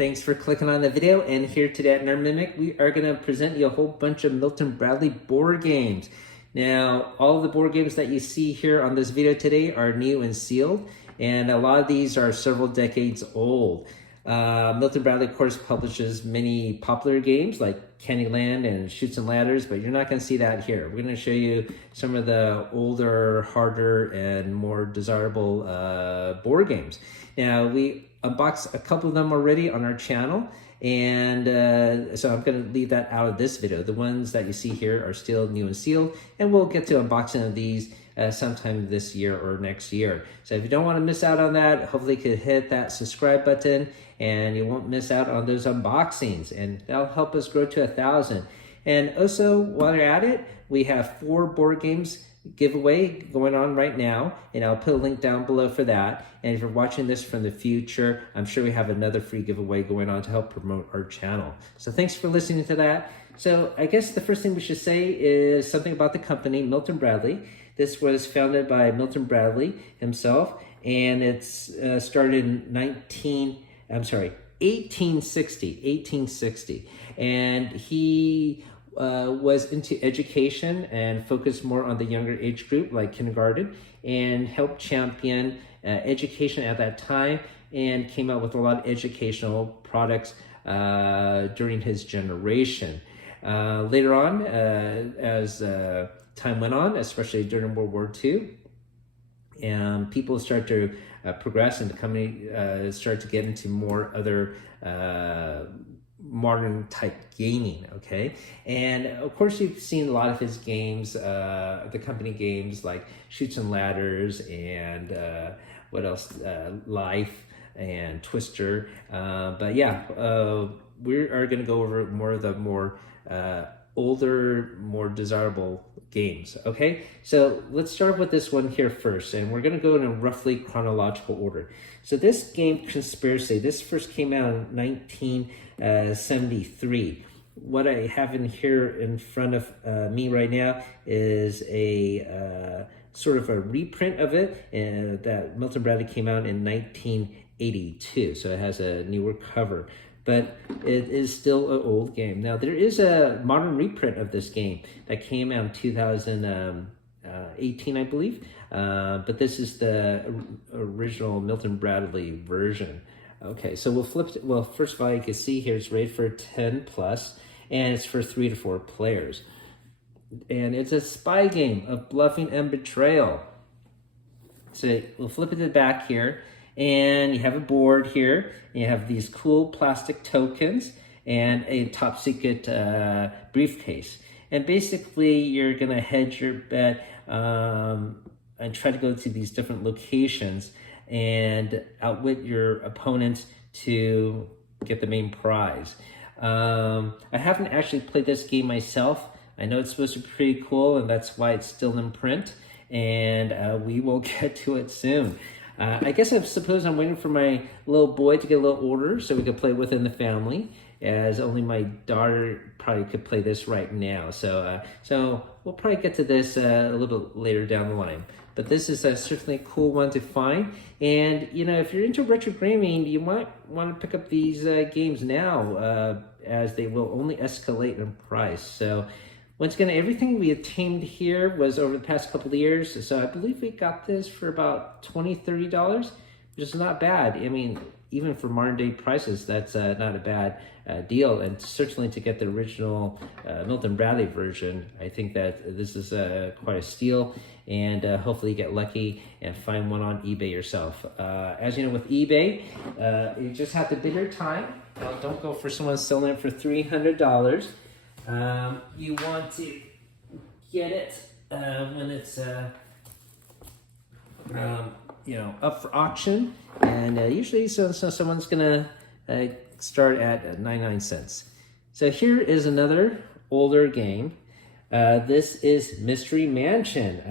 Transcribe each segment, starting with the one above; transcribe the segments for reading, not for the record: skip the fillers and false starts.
Thanks for clicking on the video, and here today at Nerd Mimic, we are going to present you a whole bunch of Milton Bradley board games. Now, all the board games that you see here on this video today are new and sealed, and a lot of these are several decades old. Milton Bradley, of course, publishes many popular games like Candyland and Chutes and Ladders, but you're not going to see that here. We're going to show you some of the older, harder, and more desirable board games. Now, we unboxed a couple of them already on our channel, and so I'm going to leave that out of this video. The ones that you see here are still new and sealed, and we'll get to unboxing of these sometime this year or next year. So if you don't want to miss out on that, hopefully you could hit that subscribe button and you won't miss out on those unboxings, and that'll help us grow to 1,000. And also, while you're at it, we have 4 board games giveaway going on right now, and I'll put a link down below for that. And if you're watching this from the future, I'm sure we have another free giveaway going on to help promote our channel. So thanks for listening to that. So I guess the first thing we should say is something about the company, Milton Bradley. This was founded by Milton Bradley himself, and it's started in 1860. And he was into education and focused more on the younger age group, like kindergarten, and helped champion education at that time, and came out with a lot of educational products during his generation. Later on, as time went on, especially during World War II, and people started to progress, and the company started to get into more other modern type gaming, okay? And of course, you've seen a lot of his games, the company games like Chutes and Ladders, and what else, Life and Twister. But yeah, we are going to go over more of the more older, more desirable games, okay? So let's start with this one here first, and we're going to go in a roughly chronological order. So this game, Conspiracy, this first came out in 1973. What I have in here in front of me right now is a sort of a reprint of it, that Milton Bradley came out in 1982. So it has a newer cover, but it is still an old game. Now, there is a modern reprint of this game that came out in 2018, I believe, but this is the original Milton Bradley version. Okay, so we'll flip it. Well, first of all, you can see here it's rated for 10 plus, and it's for 3 to 4 players. And it's a spy game of bluffing and betrayal. So we'll flip it to the back here, and you have a board here, and you have these cool plastic tokens and a top secret briefcase. And basically, you're gonna hedge your bet and try to go to these different locations and outwit your opponents to get the main prize. I haven't actually played this game myself. I know it's supposed to be pretty cool, and that's why it's still in print, and we will get to it soon. I guess I suppose I'm waiting for my little boy to get a little older so we could play within the family, as only my daughter probably could play this right now. So we'll probably get to this a little bit later down the line. But this is certainly a cool one to find. And, you know, if you're into retro gaming, you might want to pick up these games now, as they will only escalate in price. So once again, everything we obtained here was over the past couple of years. So I believe we got this for about $20, $30, which is not bad. I mean, even for modern day prices, that's not a bad deal. And certainly to get the original Milton Bradley version, I think that this is quite a steal. And hopefully you get lucky and find one on eBay yourself. As you know, with eBay, you just have to bid your time. Don't go for someone selling it for $300. You want to get it when it's you know, up for auction, and usually so someone's gonna start at 99 cents. So here is another older game. This is Mystery Mansion.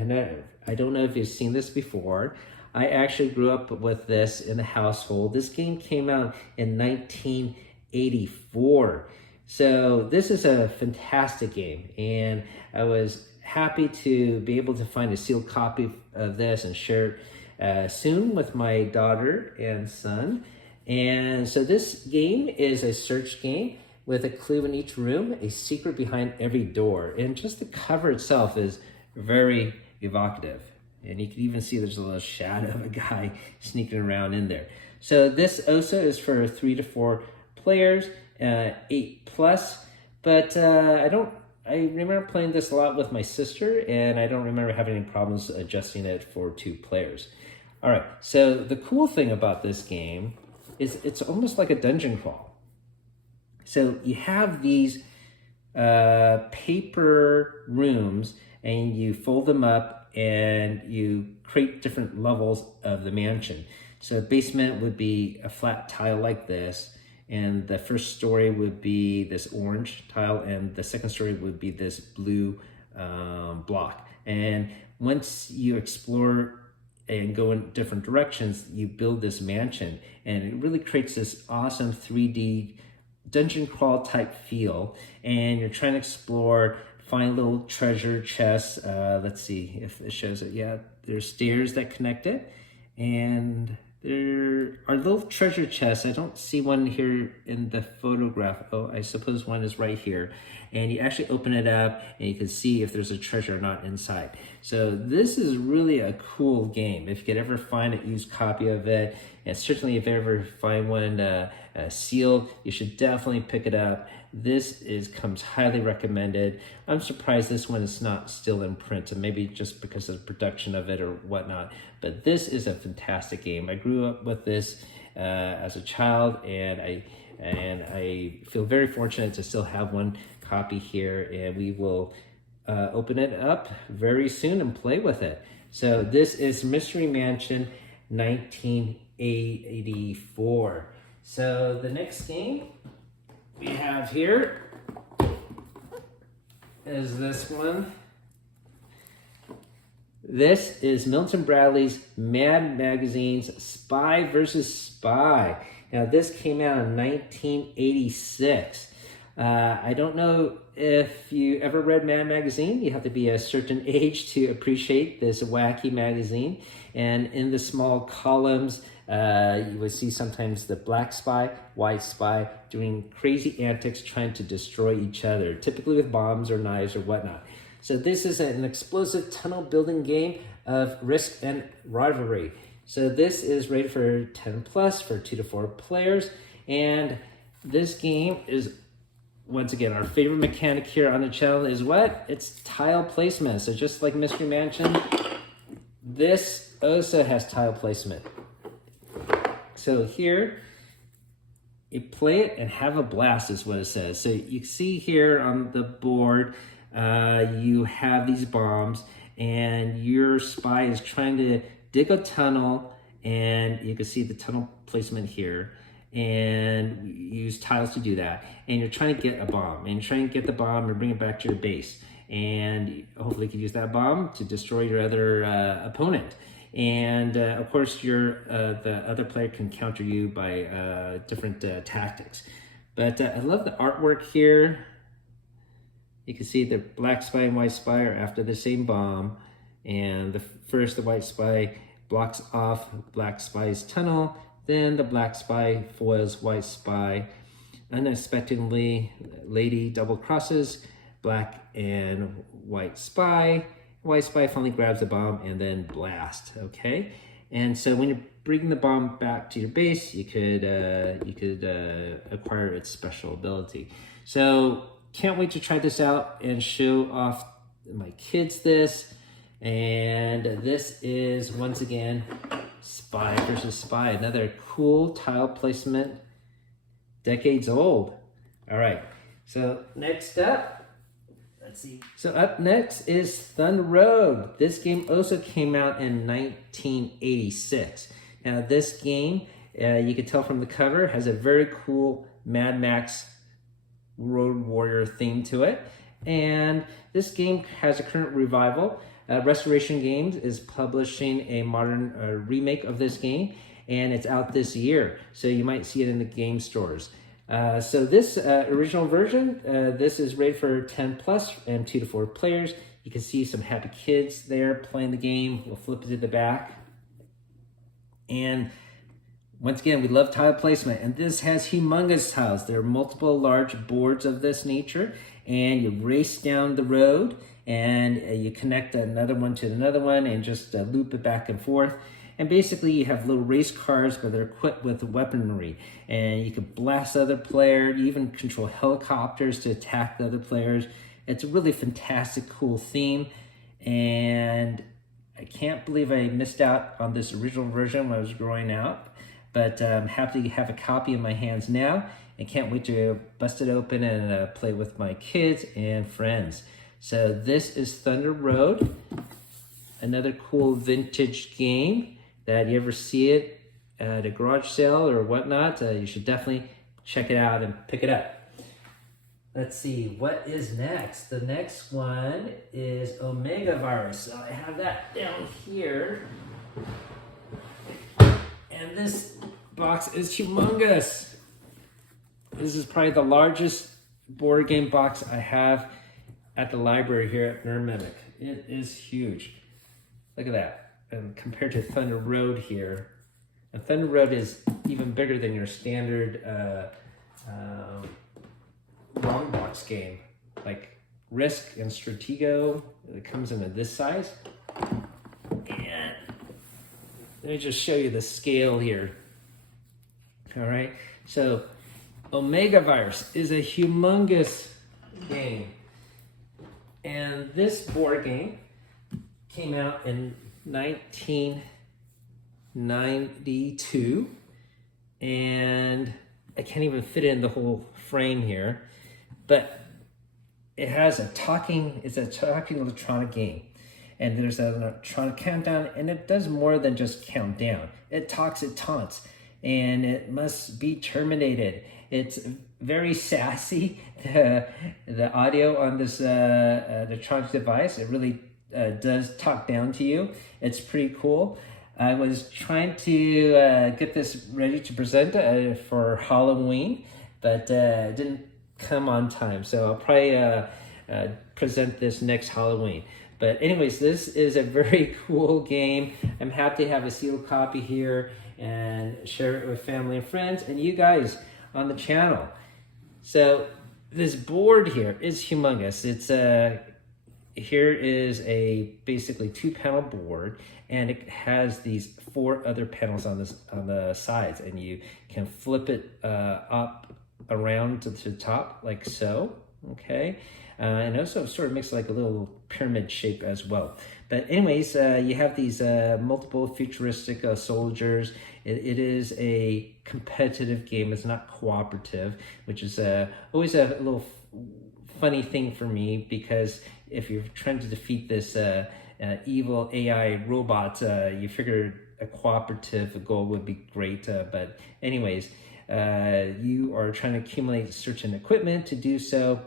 I don't know if you've seen this before. I actually grew up with this in the household. This game came out in 1984. So this is a fantastic game, and I was happy to be able to find a sealed copy of this and share it soon with my daughter and son. And so this game is a search game with a clue in each room, a secret behind every door. And just the cover itself is very evocative. And you can even see there's a little shadow of a guy sneaking around in there. So this also is for 3 to 4 players, 8 plus. But I remember playing this a lot with my sister, and I don't remember having any problems adjusting it for 2 players. All right, so the cool thing about this game is it's almost like a dungeon crawl. So you have these paper rooms, and you fold them up, and you create different levels of the mansion. So basement would be a flat tile like this, and the first story would be this orange tile, and the second story would be this blue block. And once you explore and go in different directions, you build this mansion, and it really creates this awesome 3D dungeon crawl type feel. And you're trying to explore, find little treasure chests. Let's see if it shows it. Yeah, there's stairs that connect it, and there are little treasure chests. I don't see one here in the photograph. Oh, I suppose one is right here. And you actually open it up, and you can see if there's a treasure or not inside. So this is really a cool game. If you could ever find a used copy of it, and certainly if you ever find one sealed, you should definitely pick it up. This comes highly recommended. I'm surprised this one is not still in print, and maybe just because of the production of it or whatnot. But this is a fantastic game. I grew up with this as a child, and I feel very fortunate to still have one copy here, and we will open it up very soon and play with it. So this is Mystery Mansion 1984. So the next game we have here is this one. This is Milton Bradley's Mad Magazine's Spy vs. Spy. Now this came out in 1986. I don't know if you ever read Mad Magazine. You have to be a certain age to appreciate this wacky magazine. And in the small columns, you would see sometimes the black spy, white spy doing crazy antics trying to destroy each other, typically with bombs or knives or whatnot. So this is an explosive tunnel building game of risk and rivalry. So this is rated for 10 plus for 2 to 4 players. And this game is, once again, our favorite mechanic here on the channel is what? It's tile placement. So just like Mystery Mansion, this also has tile placement. So here, you play it and have a blast is what it says. So you see here on the board, you have these bombs, and your spy is trying to dig a tunnel, and you can see the tunnel placement here, and you use tiles to do that. And you're trying to get a bomb, and you're trying to get the bomb and bring it back to your base. And hopefully you can use that bomb to destroy your other opponent. And of course, the other player can counter you by different tactics. But I love the artwork here. You can see the black spy and white spy are after the same bomb. And the white spy blocks off black spy's tunnel. Then the black spy foils white spy. Unexpectedly, lady double crosses black and white spy. White spy finally grabs the bomb and then blast. Okay, and so when you're bringing the bomb back to your base, you could acquire its special ability. So can't wait to try this out and show off my kids this. And this is once again Spy versus Spy, another cool tile placement, decades old. All right, so next up. Let's see. So up next is Thunder Road. This game also came out in 1986. Now this game, you can tell from the cover, has a very cool Mad Max Road Warrior theme to it. And this game has a current revival. Restoration Games is publishing a modern remake of this game, and it's out this year. So you might see it in the game stores. So this original version, this is rated for 10 plus and 2 to 4 players. You can see some happy kids there playing the game. We'll flip it to the back. And Once again, we love tile placement, and this has humongous tiles. There are multiple large boards of this nature, and you race down the road, and you connect another one to another one, and just loop it back and forth. And basically, you have little race cars, but they're equipped with weaponry, and you can blast other players. You even control helicopters to attack the other players. It's a really fantastic, cool theme, and I can't believe I missed out on this original version when I was growing up. But I'm happy to have a copy in my hands now and can't wait to bust it open and play with my kids and friends. So this is Thunder Road, another cool vintage game that you ever see it at a garage sale or whatnot, you should definitely check it out and pick it up. Let's see, what is next? The next one is Omega Virus. So I have that down here. And this box is humongous. This is probably the largest board game box I have at the library here at Nerdmimic. It is huge. Look at that. And compared to Thunder Road here, and Thunder Road is even bigger than your standard long box game, like Risk and Stratego. It comes in this size. And let me just show you the scale here. All right, so Omega Virus is a humongous game. And this board game came out in 1992. And I can't even fit it in the whole frame here. But it has it's a talking electronic game. And there's an electronic countdown, and it does more than just count down. It talks, it taunts, and it must be terminated. It's very sassy. The audio on this electronic device, it really does talk down to you. It's pretty cool. I was trying to get this ready to present for Halloween, but it didn't come on time. So I'll probably present this next Halloween. But anyways, this is a very cool game. I'm happy to have a sealed copy here and share it with family and friends and you guys on the channel. So this board here is humongous. It's here is a basically 2-panel board, and it has these 4 other panels on the sides, and you can flip it up around to the top like so. Okay. And also sort of makes like a little pyramid shape as well. But anyways, you have these multiple futuristic soldiers. It is a competitive game. It's not cooperative, which is always a little funny thing for me, because if you're trying to defeat this evil AI robot, you figure a cooperative goal would be great. But anyways, you are trying to accumulate certain equipment to do so.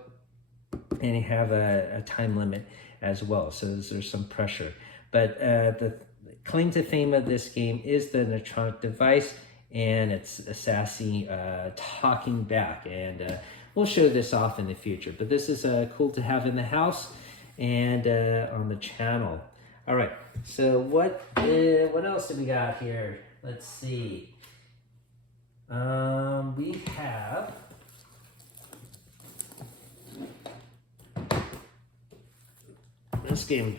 And you have a time limit as well, so there's some pressure. But the claim to fame of this game is the electronic device, and it's a sassy talking back. And we'll show this off in the future. But this is cool to have in the house and on the channel. All right, so what else do we got here? Let's see. We have... this game,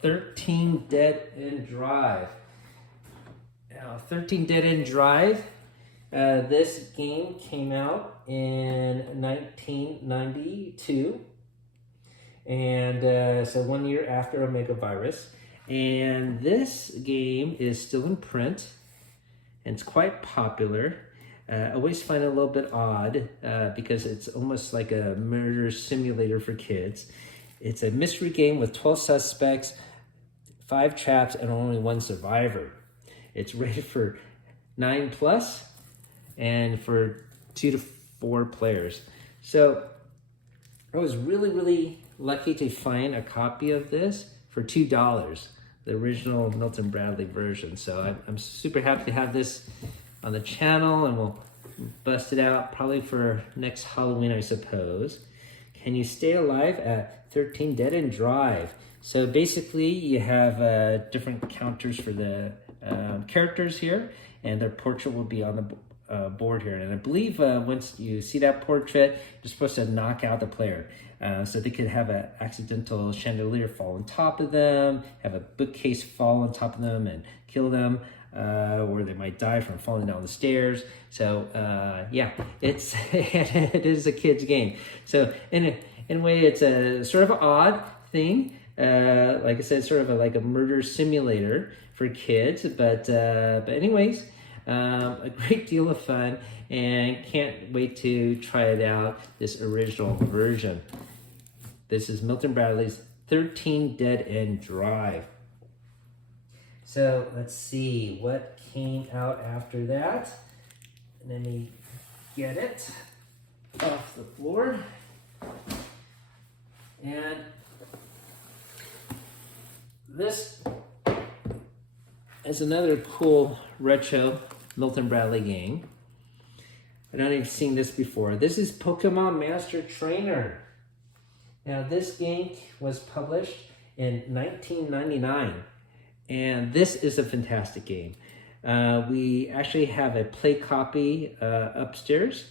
13 Dead End Drive. Now, 13 Dead End Drive, this game came out in 1992, and so 1 year after Omega Virus. And this game is still in print, and it's quite popular. I always find it a little bit odd because it's almost like a murder simulator for kids. It's a mystery game with 12 suspects, 5 traps, and only 1 survivor. It's rated for 9+ and for 2 to 4 players. So I was really lucky to find a copy of this for $2, the original Milton Bradley version. So I'm super happy to have this on the channel, and we'll bust it out probably for next Halloween, I suppose. Can you stay alive at 13 Dead End Drive? So basically you have different counters for the characters here, and their portrait will be on the board here. And I believe once you see that portrait, you're supposed to knock out the player. So they could have an accidental chandelier fall on top of them, have a bookcase fall on top of them and kill them, or they might die from falling down the stairs. So yeah, it is a kid's game. So in a way, it's a sort of odd thing. Like I said, sort of like a murder simulator for kids. But anyways, a great deal of fun, and can't wait to try it out, this original version. This is Milton Bradley's 13 Dead End Drive. So let's see what came out after that. Let me get it off the floor. And this is another cool retro Milton Bradley game. I don't even seen this before. This is Pokemon Master Trainer. Now this game was published in 1999, and this is a fantastic game. We actually have a play copy upstairs,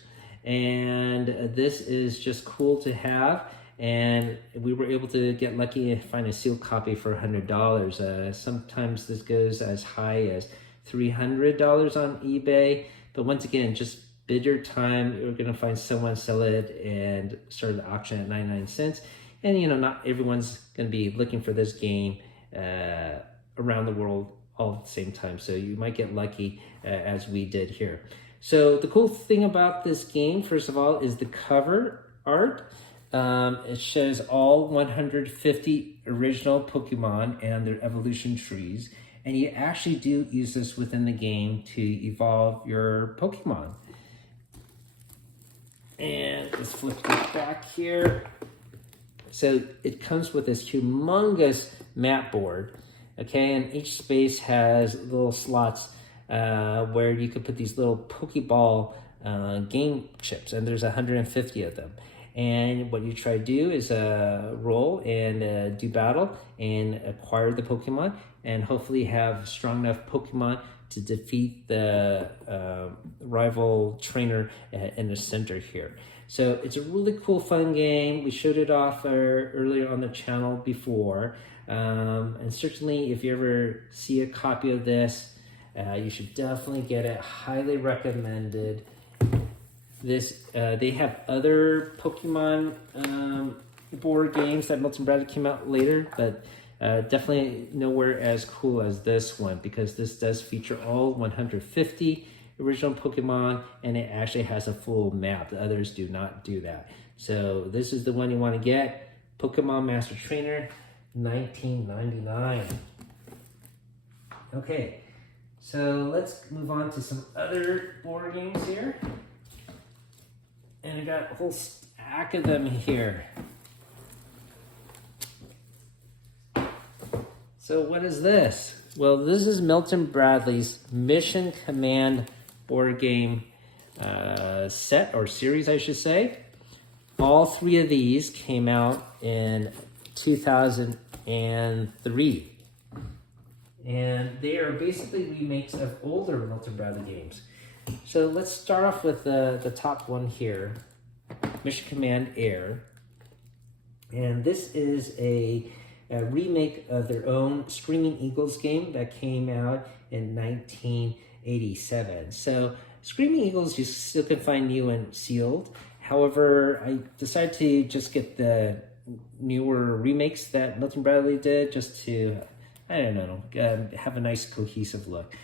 and this is just cool to have. And we were able to get lucky and find a sealed copy for $100. Sometimes this goes as high as $300 on eBay, but once again, just bid your time. You're gonna find someone sell it and start the auction at 99 cents. And you know, not everyone's gonna be looking for this game around the world all at the same time. So you might get lucky as we did here. So the cool thing about this game, first of all, is the cover art. It shows all 150 original Pokemon and their evolution trees. And you actually do use this within the game to evolve your Pokemon. And let's flip it back here. So it comes with this humongous map board, okay? And each space has little slots where you could put these little Pokeball game chips, and there's 150 of them. And what you try to do is roll and do battle and acquire the Pokemon, and hopefully have strong enough Pokemon to defeat the rival trainer in the center here. So it's a really cool, fun game. We showed it off earlier on the channel before. And certainly if you ever see a copy of this, you should definitely get it. Highly recommended. This they have other Pokemon board games that Milton Bradley came out later, but definitely nowhere as cool as this one, because this does feature all 150 original Pokemon, and it actually has a full map. The others do not do that. So this is the one you want to get. Pokemon Master Trainer, 1999. Okay, so let's move on to some other board games here. And I got a whole stack of them here. So what is this? Well, this is Milton Bradley's Mission Command board game set, or series, I should say. All three of these came out in 2003. And they are basically remakes of older Milton Bradley games. So let's start off with the top one here, Mission Command Air. And this is a remake of their own Screaming Eagles game that came out in 1987. So Screaming Eagles you still can find new and sealed. However, I decided to just get the newer remakes that Milton Bradley did, just to, I don't know, have a nice cohesive look.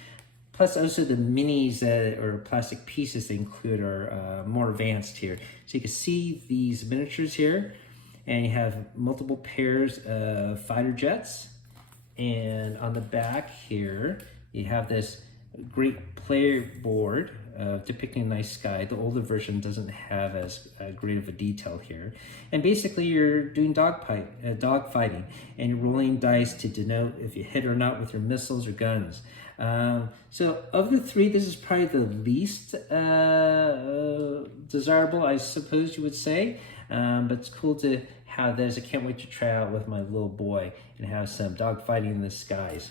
Plus also the minis or plastic pieces they include are more advanced here. So you can see these miniatures here, and you have multiple pairs of fighter jets. And on the back here, you have this great player board depicting a nice sky. The older version doesn't have as great of a detail here. And basically you're doing dog fighting, and you're rolling dice to denote if you hit or not with your missiles or guns. So of the three, this is probably the least desirable, I suppose you would say. But it's cool to have this. I can't wait to try out with my little boy and have some dog fighting in the skies.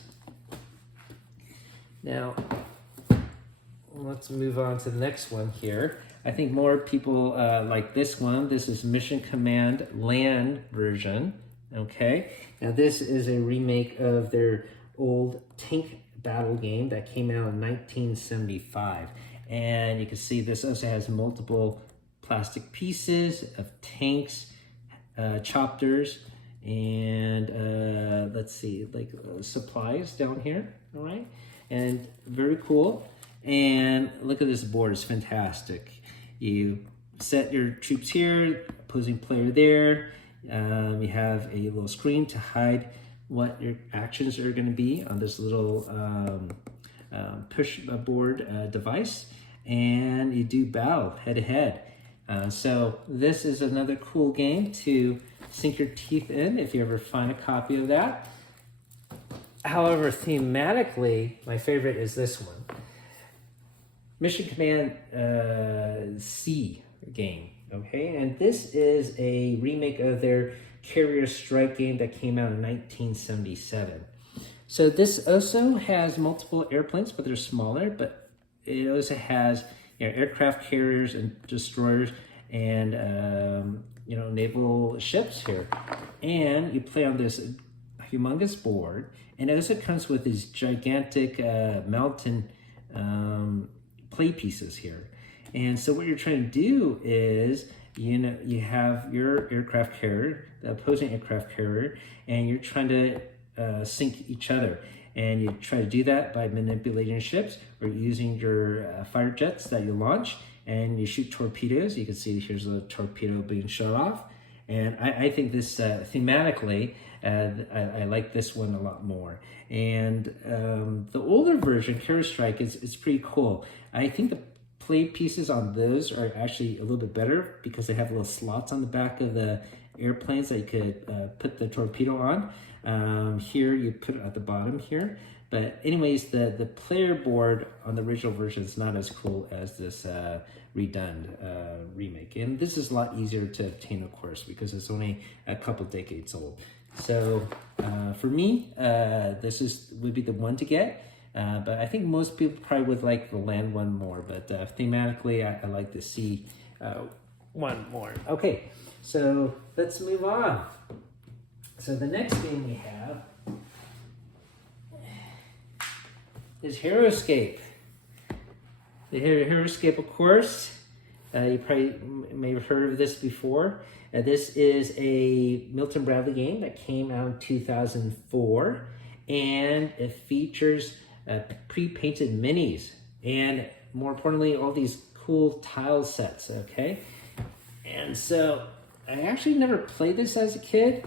Now, let's move on to the next one here. I think more people like this one. This is Mission Command Land version. Okay, now this is a remake of their old tank battle game that came out in 1975. And you can see this also has multiple plastic pieces of tanks, chopters, and let's see, like supplies down here, all right? And very cool. And look at this board, it's fantastic. You set your troops here, opposing player there. You have a little screen to hide what your actions are gonna be on this little push board device. And you do battle head to head. So this is another cool game to sink your teeth in if you ever find a copy of that. However, thematically, my favorite is this one. Mission Command C game, okay? And this is a remake of their Carrier Strike game that came out in 1977. So this also has multiple airplanes, but they're smaller, but it also has, you know, aircraft carriers and destroyers and you know, naval ships here. And you play on this humongous board, and it also comes with these gigantic mountain play pieces here. And so what you're trying to do is, you know, you have your aircraft carrier, the opposing aircraft carrier, and you're trying to sink each other. And you try to do that by manipulating ships or using your fighter jets that you launch, and you shoot torpedoes. You can see here's a torpedo being shot off. And I think this thematically, I like this one a lot more. And the older version, Carrier Strike, it's pretty cool. I think the play pieces on those are actually a little bit better because they have little slots on the back of the airplanes that you could put the torpedo on. Here you put it at the bottom here, but anyways, the player board on the original version is not as cool as this redone remake, and this is a lot easier to obtain, of course, because it's only a couple decades old. So for me, this would be the one to get, but I think most people probably would like the land one more, but thematically I like the C one more. Okay, so let's move on. So the next game we have is Heroscape. The Heroscape, of course, you probably may have heard of this before. This is a Milton Bradley game that came out in 2004, and it features pre-painted minis, and more importantly, all these cool tile sets, okay? And so I actually never played this as a kid,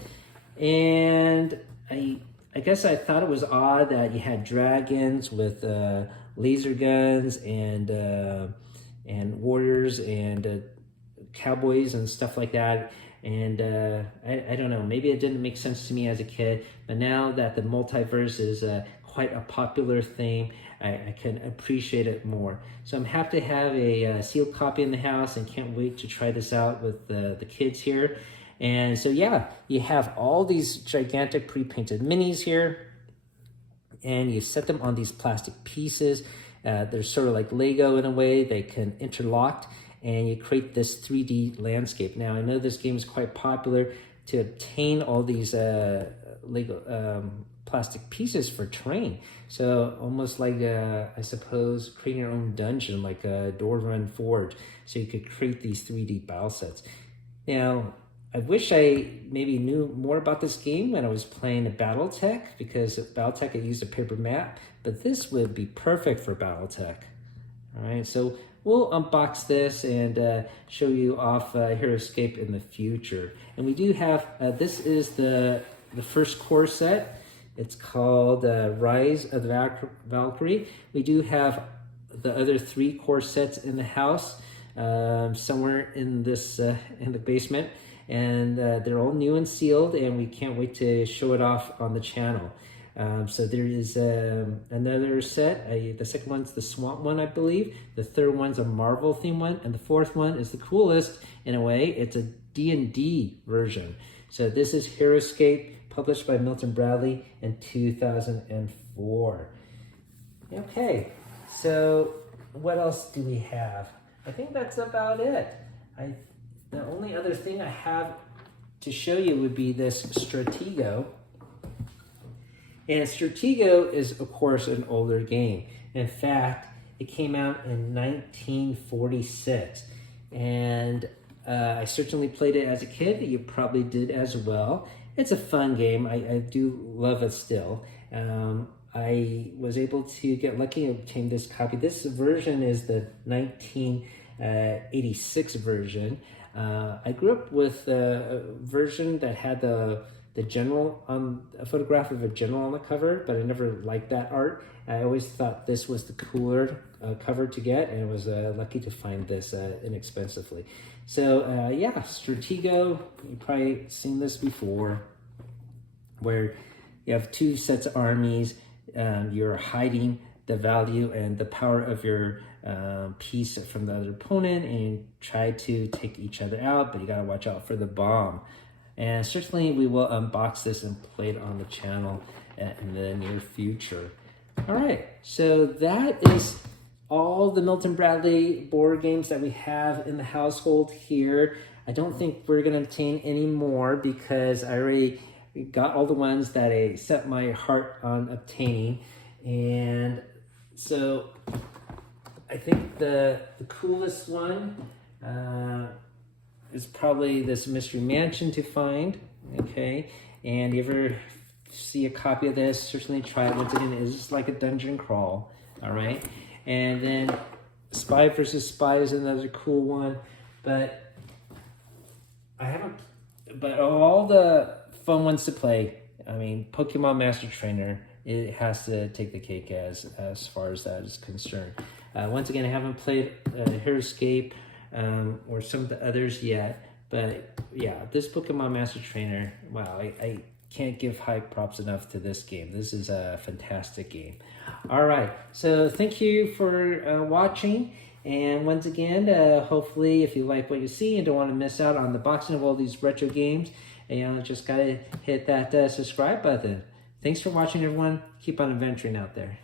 and I guess I thought it was odd that you had dragons with laser guns and warriors and cowboys and stuff like that. And I don't know, maybe it didn't make sense to me as a kid, but now that the multiverse is quite a popular theme, I can appreciate it more. So I'm happy to have a sealed copy in the house and can't wait to try this out with the kids here. And so yeah, you have all these gigantic pre-painted minis here, and you set them on these plastic pieces. They're sort of like Lego in a way. They can interlock, and you create this 3D landscape. Now, I know this game is quite popular to obtain all these Lego plastic pieces for terrain. So almost like, I suppose, creating your own dungeon, like a Door Run Forge. So you could create these 3D battle sets. Now, I wish I maybe knew more about this game when I was playing the BattleTech, because at BattleTech I used a paper map, but this would be perfect for BattleTech. All right, so we'll unbox this and show you off Heroscape in the future. And we do have, this is the first core set. It's called Rise of the Valkyrie. We do have the other 3 core sets in the house, somewhere in this in the basement. And they're all new and sealed, and we can't wait to show it off on the channel. So there is another set. The second one's the Swamp one, I believe. The third one's a Marvel theme one, and the fourth one is the coolest in a way. It's a D&D version. So this is Heroscape, published by Milton Bradley in 2004. Okay, so what else do we have? I think that's about it. The only other thing I have to show you would be this Stratego. And Stratego is, of course, an older game. In fact, it came out in 1946. And I certainly played it as a kid. You probably did as well. It's a fun game. I do love it still. I was able to get lucky and obtain this copy. This version is the 1986 version. I grew up with a version that had the general a photograph of a general on the cover, but I never liked that art. I always thought this was the cooler cover to get, and I was lucky to find this inexpensively. So yeah, Stratego, you've probably seen this before, where you have two sets of armies. You're hiding the value and the power of your piece from the other opponent, and try to take each other out, but you gotta watch out for the bomb. And certainly we will unbox this and play it on the channel in the near future. All right, so that is all the Milton Bradley board games that we have in the household here. I don't think we're gonna obtain any more because I already got all the ones that I set my heart on obtaining. And so I think the coolest one is probably this Mystery Mansion to find, okay? And if you ever see a copy of this, certainly try it. Once again, it's just like a dungeon crawl, all right? And then Spy vs. Spy is another cool one, but all the fun ones to play, I mean, Pokemon Master Trainer, it has to take the cake as far as that is concerned. Once again, I haven't played Heroscape or some of the others yet, but yeah, this Pokemon Master Trainer, wow, I can't give high props enough to this game. This is a fantastic game. All right, so thank you for watching. And once again, hopefully if you like what you see and don't want to miss out on the boxing of all these retro games, just gotta hit that subscribe button. Thanks for watching, everyone. Keep on adventuring out there.